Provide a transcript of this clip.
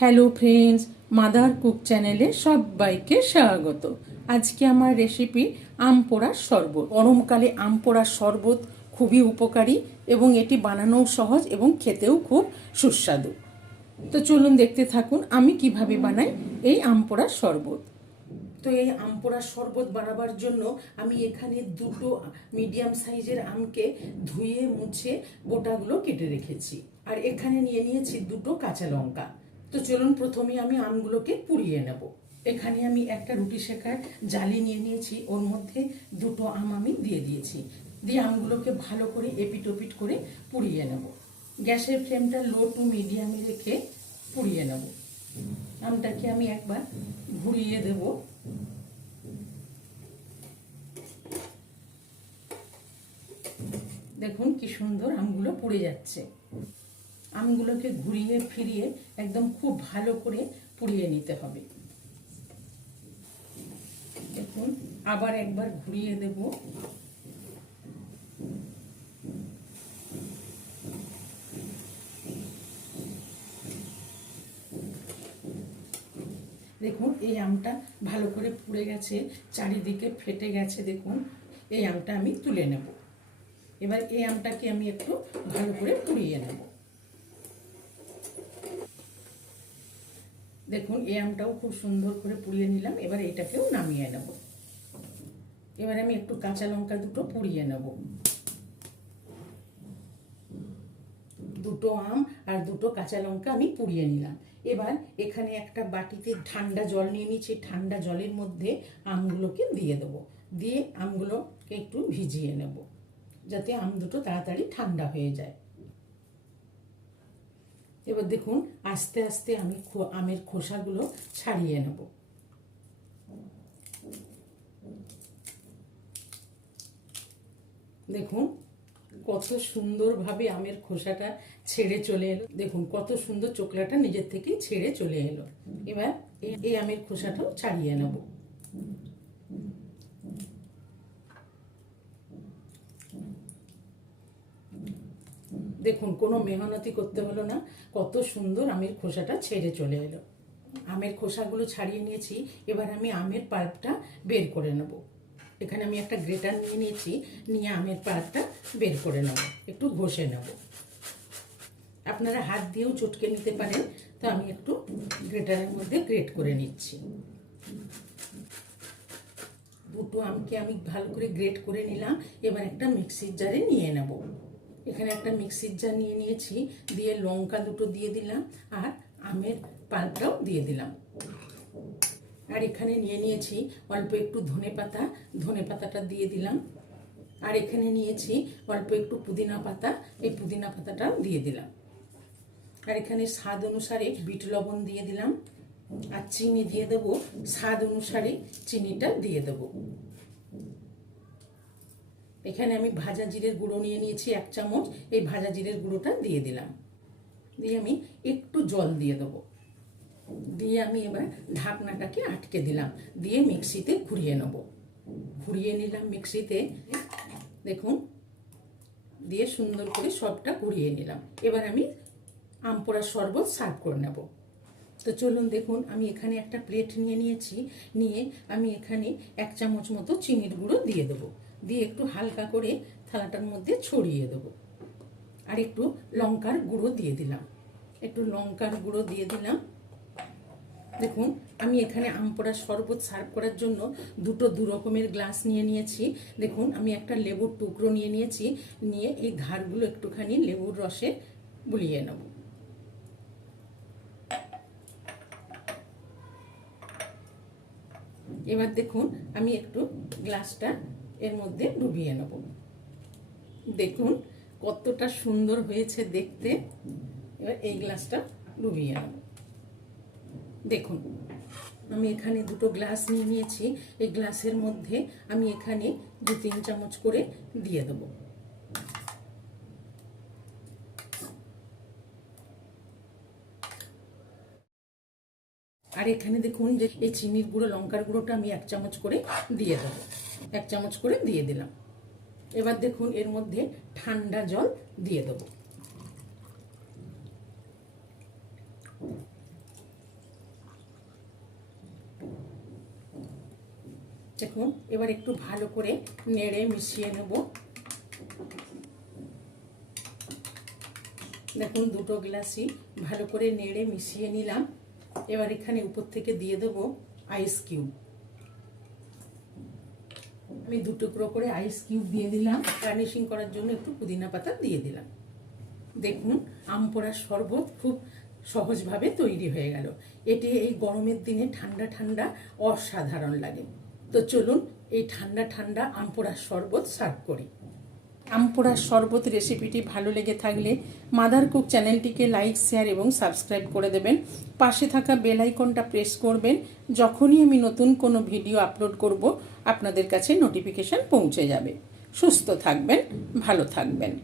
Hello friends mother cook চ্যানেলে সবাইকে স্বাগত। আজকে আমার রেসিপি আম পোড়ার শরবত। গরমকালে আম পোড়ার শরবত খুবই উপকারী এবং এটি বানানোও সহজ এবং খেতেও খুব সুস্বাদু। তো চলুন দেখতে থাকুন আমি কীভাবে বানাই এই আম পোড়ার শরবত। তো এই আম পোড়ার শরবত বানাবার জন্য আমি এখানে দুটো মিডিয়াম সাইজের আমকে ধুয়ে মুছে গোটাগুলো কেটে রেখেছি। আর এখানে নিয়ে নিয়েছি দুটো কাঁচা লঙ্কা। তো চলুন প্রথমে আমি আমগুলোকে পুড়িয়ে নেব। এখানে আমি একটা রুটি শেখার জালি নিয়ে নিয়েছি, ওর মধ্যে দুটো আম আমি দিয়ে দিয়েছি। দিয়ে আমগুলোকে ভালো করে এপিট ওপিট করে পুড়িয়ে নেব। গ্যাসের ফ্লেমটা লো টু মিডিয়ামে রেখে পুড়িয়ে নেব। আমটাকে আমি একবার ঘুরিয়ে দেব। দেখুন কি সুন্দর আমগুলো পুড়ে যাচ্ছে। আমগুলোকে ঘুরিয়ে ফিরিয়ে একদম খুব ভালো করে পুড়িয়ে নিতে হবে। দেখুন, আবার একবার ঘুরিয়ে দেব। দেখুন, এই আমটা ভালো করে পুড়ে গেছে, চারিদিকে ফেটে গেছে, দেখুন, এই আমটা আমি তুলে নেব। এবার এই আমটাকে আমি একটু ভালো করে পুড়িয়ে নেব। দেখুন, এই আমটাও খুব সুন্দর করে পুড়িয়ে নিলাম। এবার এটাকেও নামিয়ে নেব। এবার আমি একটু কাঁচা লঙ্কা দুটো পুড়িয়ে নেব। দুটো আম আর দুটো কাঁচা লঙ্কা আমি পুড়িয়ে নিলাম। এবার এখানে একটা বাটিতে ঠান্ডা জল নিয়ে নিচ্ছি। ঠান্ডা জলের মধ্যে আমগুলোকে দিয়ে দেবো। দিয়ে আমগুলোকে একটু ভিজিয়ে নেব, যাতে আম দুটো তাড়াতাড়ি ঠান্ডা হয়ে যায়। এবার দেখুন, আস্তে আস্তে আমি আমের খোসাগুলো ছাড়িয়ে নেব। দেখুন, কত সুন্দরভাবে আমের খোসাটা ছেড়ে চলে এলো। দেখুন, কত সুন্দর চোকলাটা নিজের থেকেই ছেড়ে চলে এলো। এবার এই আমের খোসাটাও ছাড়িয়ে নেব। দেখুন, কোনো মেহনতি করতে হলো না। কত সুন্দর আমের খোসাটা ছেড়ে চলে এলো। আমের খোসাগুলো ছাড়িয়ে নিয়েছি, এবার আমি আমের পাল্পটা বের করে নেব। এখানে আমি একটা গ্রেটার নিয়ে নিয়েছি, নিয়ে আমের পাল্পটা বের করে নেব, একটু ঘষে নেব। আপনারা হাত দিয়েও চটকে নিতে পারেন, তো আমি একটু গ্রেটারের মধ্যে গ্রেট করে নিচ্ছি। দুটো আমকে আমি ভালো করে গ্রেট করে নিলাম, এবার একটা মিক্সির জারে নিয়ে নেব। এখানে একটা মিক্সির জার নিয়ে নিয়েছি, দিয়ে লঙ্কা দুটো দিয়ে দিলাম, আর আমের পাল্পটাও দিয়ে দিলাম। আর এখানে নিয়ে নিয়েছি অল্প একটু ধনে পাতা, ধনে পাতাটা দিয়ে দিলাম। আর এখানে নিয়েছি অল্প একটু পুদিনা পাতা, এই পুদিনা পাতাটাও দিয়ে দিলাম। আর এখানে স্বাদ অনুসারে বিট লবণ দিয়ে দিলাম। আর চিনি দিয়ে দেবো, স্বাদ অনুসারে চিনিটা দিয়ে দেবো। এখানে আমি ভাজা জিরের গুঁড়ো নিয়ে নিয়েছি এক চামচ। এই ভাজা জিরের গুঁড়োটা দিয়ে দিলাম। দিয়ে আমি একটু জল দিয়ে দেবো। দিয়ে আমি এবার ঢাকনাটাকে আটকে দিলাম। দিয়ে মিক্সিতে ঘুরিয়ে নেব। ঘুরিয়ে নিলাম মিক্সিতে। দেখুন, দিয়ে সুন্দর করে সবটা ঘুরিয়ে নিলাম। এবার আমি আম পোড়ার শরবত সার্ভ করে নেব। তো চলুন দেখুন, আমি এখানে একটা প্লেট নিয়ে নিয়েছি। নিয়ে আমি এখানে এক চামচ মতো চিনির গুঁড়ো দিয়ে দেবো। দিয়ে একটু হালকা করে থালাটার মধ্যে ছড়িয়ে দেবো। আর একটু লঙ্কার গুঁড়ো দিয়ে দিলাম। একটু লঙ্কার গুঁড়ো দিয়ে দিলাম। দেখুন, আমি এখানে আম পোড়ার শরবত সার্ভ করার জন্য দুটো দু রকমের গ্লাস নিয়ে নিয়েছি। দেখুন, আমি একটা লেবুর টুকরো নিয়ে নিয়েছি। নিয়ে এই ধারগুলো একটুখানি লেবুর রসে বুলিয়ে নেব। এবার দেখুন, আমি একটু গ্লাসটা এর মধ্যে ডুবিয়ে নেব। দেখুন কতটা সুন্দর হয়েছে দেখতে। এবার এই গ্লাসটা ডুবিয়ে নেব। দেখুন, আমি এখানে দুটো গ্লাস নিয়ে নিয়েছি। এই গ্লাসের মধ্যে আমি এখানে দু তিন চামচ করে দিয়ে দেব। আর এখানে দেখুন যে এই চিনির গুঁড়ো, লঙ্কার গুঁড়োটা আমি এক চামচ করে দিয়ে দেবো। এক চামচ করে দিয়ে দিলাম। এবার দেখুন এর মধ্যে ঠান্ডা জল দিয়ে দেব। দেখুন, এবার একটু ভালো করে নেড়ে মিশিয়ে নেব। দেখুন, দুটো গ্লাসই ভালো করে নেড়ে মিশিয়ে নিলাম। এবার এখানে উপর থেকে দিয়ে দেবো আইস কিউব। আমি দু টুকরো করে আইস কিউব দিয়ে দিলাম। গার্নিশিং করার জন্য একটু পুদিনা পাতা দিয়ে দিলাম। দেখুন, আম পোড়ার শরবত খুব সহজভাবে তৈরি হয়ে গেল। এটি এই গরমের দিনে ঠান্ডা ঠান্ডা অসাধারণ লাগে। তো চলুন এই ঠান্ডা ঠান্ডা আম পোড়ার শরবত সার্ভ করি। আম পোড়ার শরবত রেসিপিটি ভালো লেগে থাকলে মাদার কুক চ্যানেলটিকে লাইক শেয়ার এবং সাবস্ক্রাইব করে দেবেন। পাশে থাকা বেল আইকনটা প্রেস করবেন। যখনই আমি নতুন কোনো ভিডিও আপলোড করব, আপনাদের কাছে নোটিফিকেশান পৌঁছে যাবে। সুস্থ থাকবেন, ভালো থাকবেন।